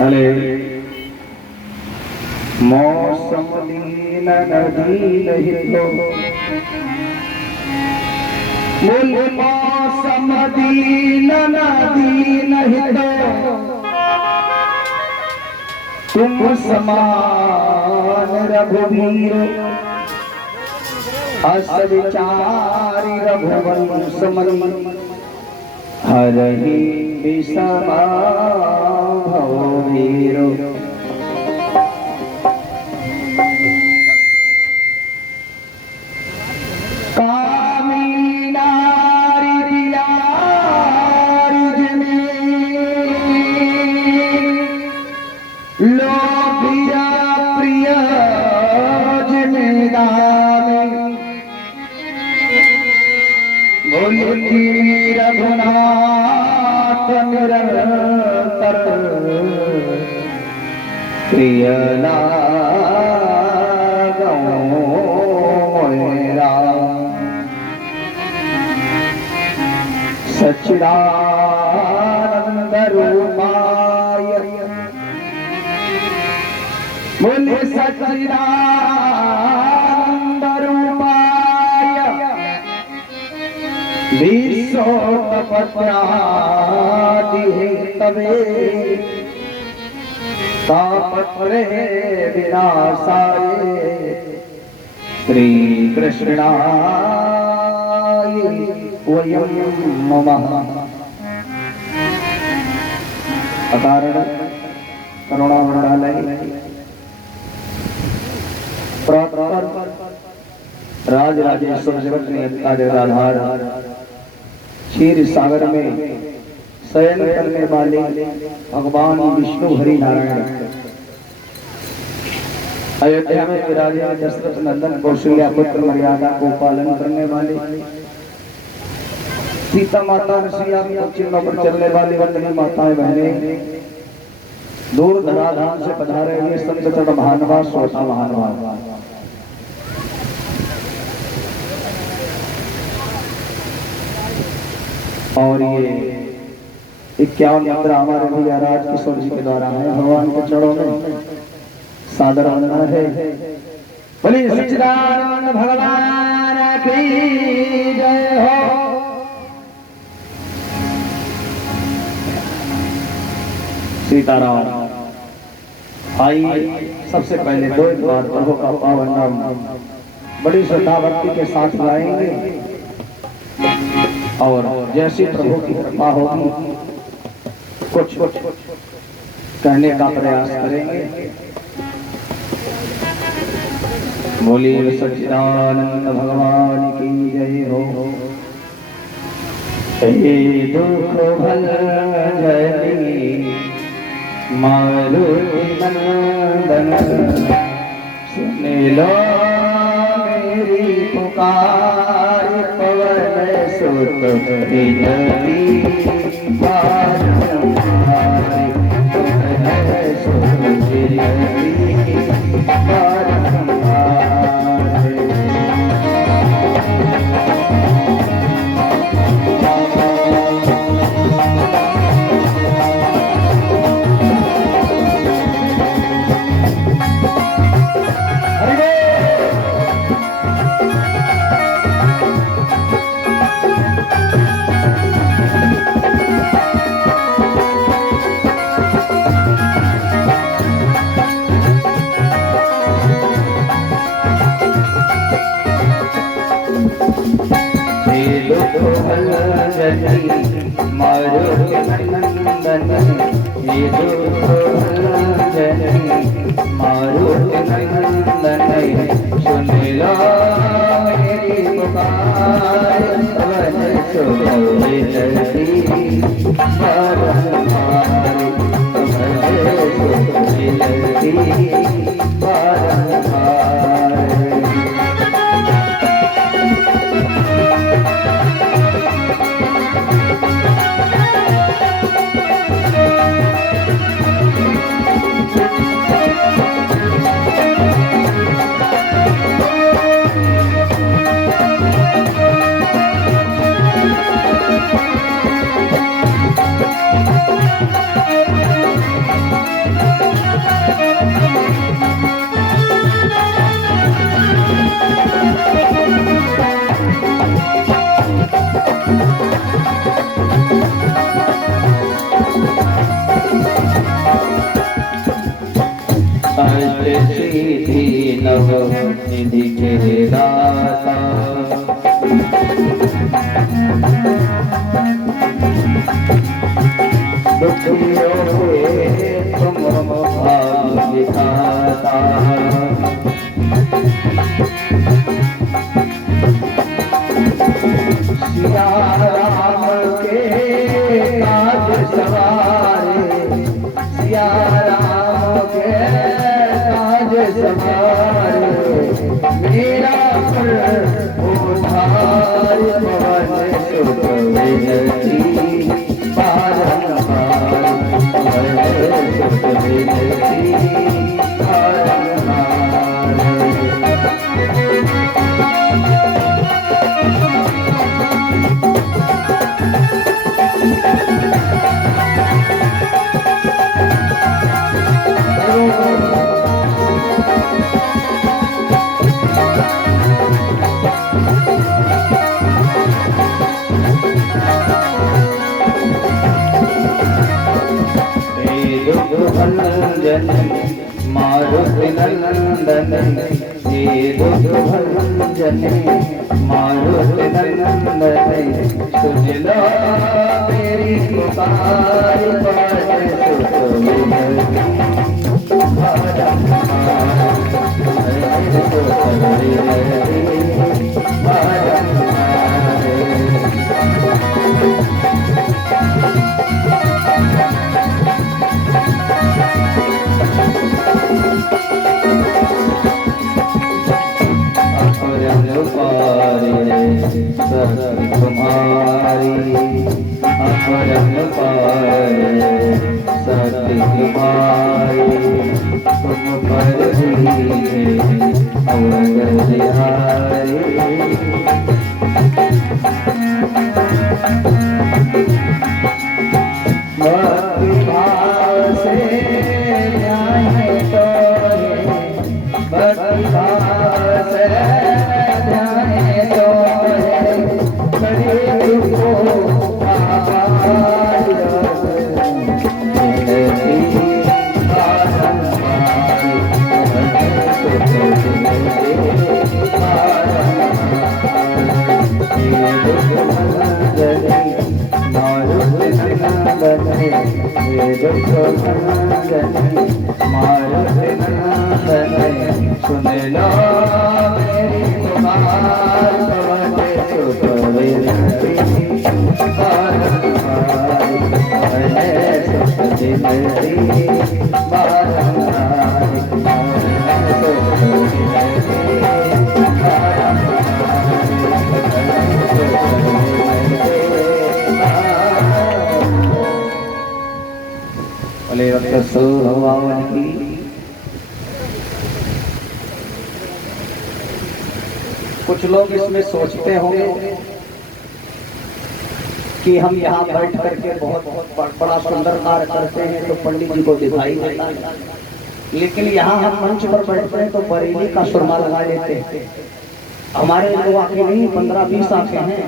अरे मौसम दीन नदी नहीं तो बोल मौसम दीन नदी नहीं तो तुम समान रघुवीर अस विचारी रघुवंश मणि हरहि विषमा भववीरो। कामी नारी प्यारी जने लोभिया प्रिय जने दामे बोली रघुनाथ निरंतर प्रिय लागो मोरा। सच्चिदानंद रूपाय बोले सच्चिदानंद रूपाय विश्वोत्पत्त्यादि हेतवे तापत्रे विनाशाय श्री कृष्णाय वयं नमः। अकारण करुणावरणालय राज राजेश्वर जगत नियंता जगदाधार क्षीर सागर में शयन करने वाले भगवान विष्णु हरि नारायण अयोध्या में विराजे दशरथ नंदन कौशल्या पुत्र मर्यादा को पालन करने वाले सीता माता रसिया के चिन्हों पर चलने वाली वंदनीय माताएं बहनें दूर धराधाम से पधारे हुए संत चरण महानुभाव श्रोता महानुभाव और ये 51 मंत्र हमारे भैया राज किशोर जी के द्वारा है। भगवान के चरणों में सादर वंदना है। बोलिए सच्चिदानंद भगवान की जय हो। सीताराम। आइए सबसे पहले दो बार प्रभु का पावन नाम बड़ी श्रद्धा भक्ति के साथ गाएंगे और जैसी प्रभु की कृपा होगी कुछ कहने का प्रयास करेंगे। बोलिए सच्चिदानंद भगवान की जय हो। हे दुख भंजनी मारुति नंदन सुन लो मेरी पुकार पवन सुत विनती बारंबार पवन सुत विनती बारंबार। मारुति नंदन ये मारुति नंदन सुन लो मेरी पुकार पवन सुत विनती बारंबार पवन सुत विनती बारंबार। नव निधि के दाता दुखियों के तुम भाग्य दिखाता सिया राम के काज सवारे सिया राम के काज सवारे मेरा पर उधार पवन सुख विनती पारंहार पवन सुख विनती पारंहार भंजन मारुति नंदन हे भंजन मारुति नंदन सुन लो मेरी पुकार पवन सुख विनती तुम्हारी अपरम पारे सत्य तुम्हारी तुम पर ही अवगत बिहारी भक्ति भाव से ध्यान तो भक्ति भाव से ध्यान तो सुन लो मेरी पुकार पवन सुख विनती पारंहार पवन सुख विनती पारंहार पवन सुख विनती भले वक्त भगवान की कुछ लोग इसमें सोचते होंगे कि हम यहाँ बैठ करके बहुत बड़ा सुंदर कार्य करते हैं तो पंडित जी को दिखाई देता है, लेकिन यहाँ हम मंच पर बैठते हैं तो बरेली का सुरमा लगा लेते हैं। हमारे दो आंखें नहीं 15-20 आंखें हैं,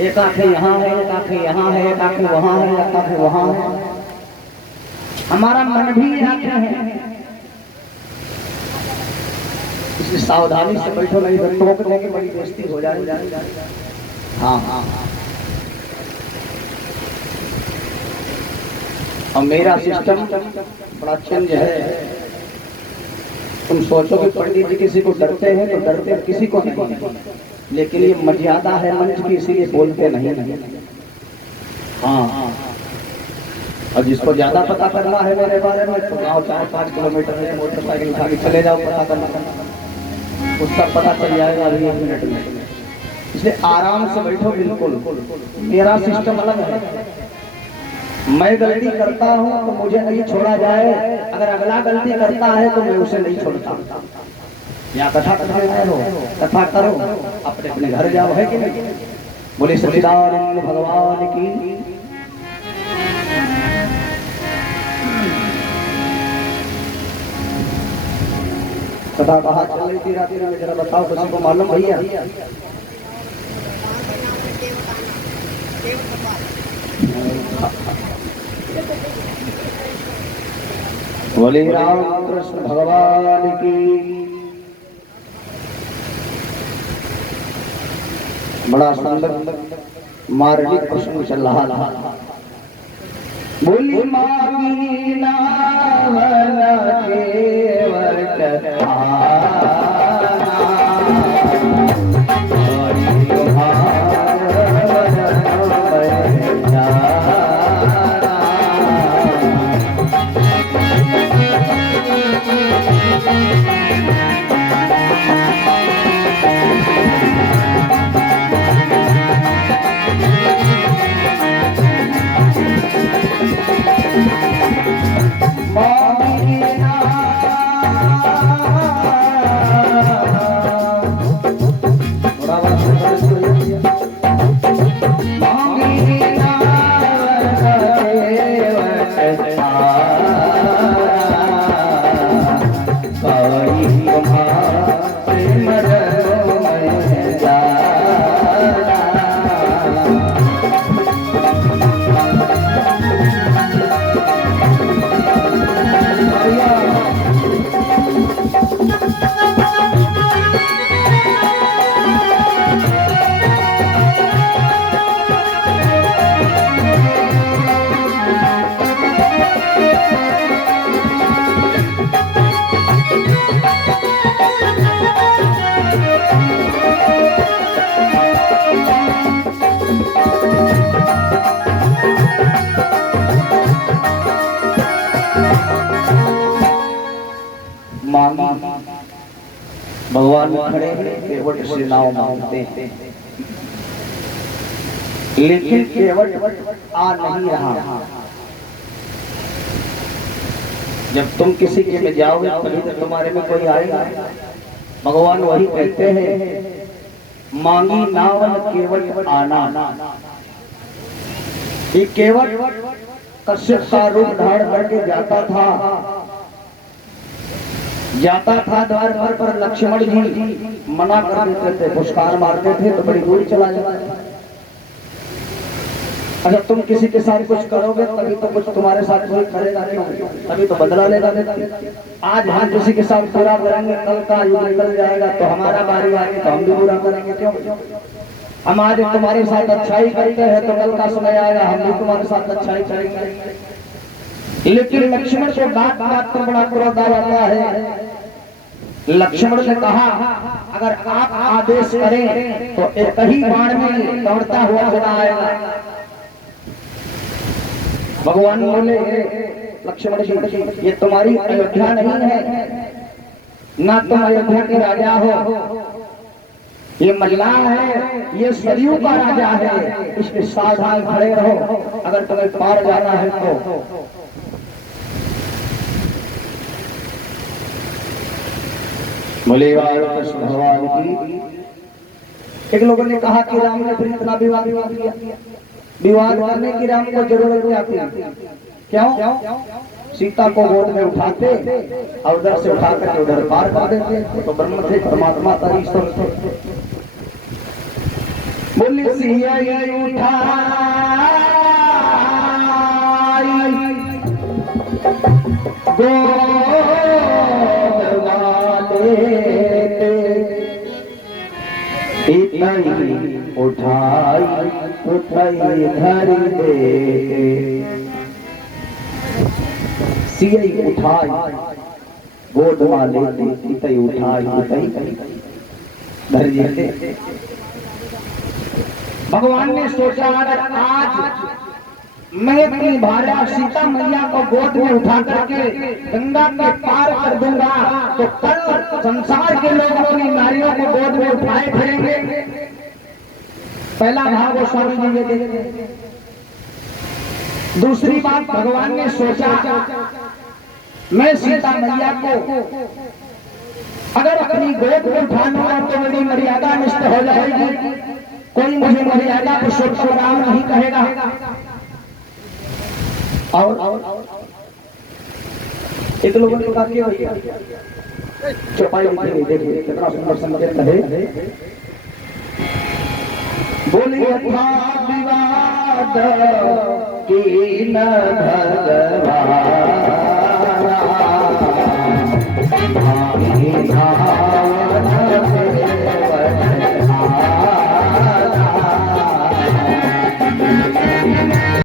एक आंखें यहाँ है, एक आंखें यहाँ है, एक आंखें वहाँ है, एक आंखें वहाँ है। हमारा मन भी आंखें है, इसलिए सावधानी से बैठो, नहीं तो टोक देंगे, बड़ी बेइज्जती हो जाएगी। हाँ हाँ, और मेरा सिस्टम बड़ा चेंज है। तुम सोचो कि पंडित जी किसी को डरते हैं तो डरते किसी को नहीं, लेकिन ये मर्यादा है मंच की, इसीलिए बोलते नहीं। हाँ, और जिसको ज्यादा पता करना है मेरे बारे में तो गाँव 4-5 किलोमीटर में मोटरसाइकिल उठा के चले जाओ, पता करना, उसका पता चल जाएगा अभी 1 मिनट में। इसलिए आराम से बैठो, बिल्कुल मेरा सिस्टम अलग है। मैं गलती करता हूँ तो मुझे नहीं छोड़ा जाए, अगर अगला गलती करता है तो मैं उसे नहीं छोड़ता। यहाँ कथा करते हो, कथा करो, अपने अपने घर जाओ, है कि नहीं? बोले सच्चिदानंद भगवान की। कथा कहाँ चल रही थी रात में, जरा बताओ, किसी को मालूम भैया? बोले राम कृष्ण भगवान की। बड़ा सुंदर मार्मिक प्रसंग चल रहा था। बोली मामी नावन केवट भगवान खड़े हैं केवट से नाव मांगते हैं, लेकिन केवट आ नहीं रहा। जब तुम किसी के में जाओगे तभी तो तुम्हारे में कोई आएगा। भगवान वही कहते हैं मांगी नावन केवट आना। ये केवट कश्यप का रूप धारण करके जाता था द्वार पर लक्ष्मण जी मना कर देते थे, पुष्कार मारते थे तो बड़ी दूर चला जाता था। अच्छा तुम किसी के साथ कुछ करोगे तभी तो कुछ तुम्हारे साथ कोई करेगा, क्यों? तभी तो बदला लेगा। आज हम किसी के साथ बुरा करेंगे, कल का युग निकल जाएगा तो हमारा बारी आएगी तो हम भी बुरा करेंगे, क्यों? हम आज तुम्हारे साथ अच्छाई करते हैं तो कल का समय आएगा हम भी तुम्हारे साथ अच्छाई करेंगे। लेकिन लक्ष्मण को बात पर बड़ा क्रोध आ जाता है। लक्ष्मण ने कहा अगर आप आदेश करें तो एक ही बाण में दौड़ता हुआ चला आएगा। भगवान बोले लक्ष्मण जी ये तुम्हारी अयोध्या नहीं है, ना तुम अयोध्या के राजा हो, ये मल्लाह है, ये सरयू का राजा है, इसके सावधान खड़े रहो, अगर तुम्हें पार जाना है तो। बोले भगवान की। एक लोगों ने कहा कि राम ने फिर इतना विवाद किया, विवाद करने की राम को जरूरत क्या थी? क्यों? सीता को गोद में उठाते और उधर से उठाकर उधर पार कर देते तो ब्रह्म थे, परमात्मा था, ईश्वर थे। बोले सिया उठा उठाई धरी दे, सिया उठाई गोद वाले इतई उठाई धरी दे। भगवान ने सोचा अगर आज मैं अपनी भार्या सीता मैया को गोद में उठा करके गंगा के पार कर दूंगा तो कल संसार के लोग अपनी नारियों को गोद में उठाए फिरेंगे। पहला भाव वो स्वामी जी ने देखे। दूसरी बात भगवान ने सोचा मैं सीता मैया को अगर अपनी गोद में उठाऊंगा तो मेरी मर्यादा नष्ट हो जाएगी, कोई मुझे मर्यादा पुरुषोत्तम राम नहीं कहेगा। और एक लोगों ने कहा क्यों चौपाई देखिए कितना सुंदर संकेत है। बोली था विवाद की न भगवान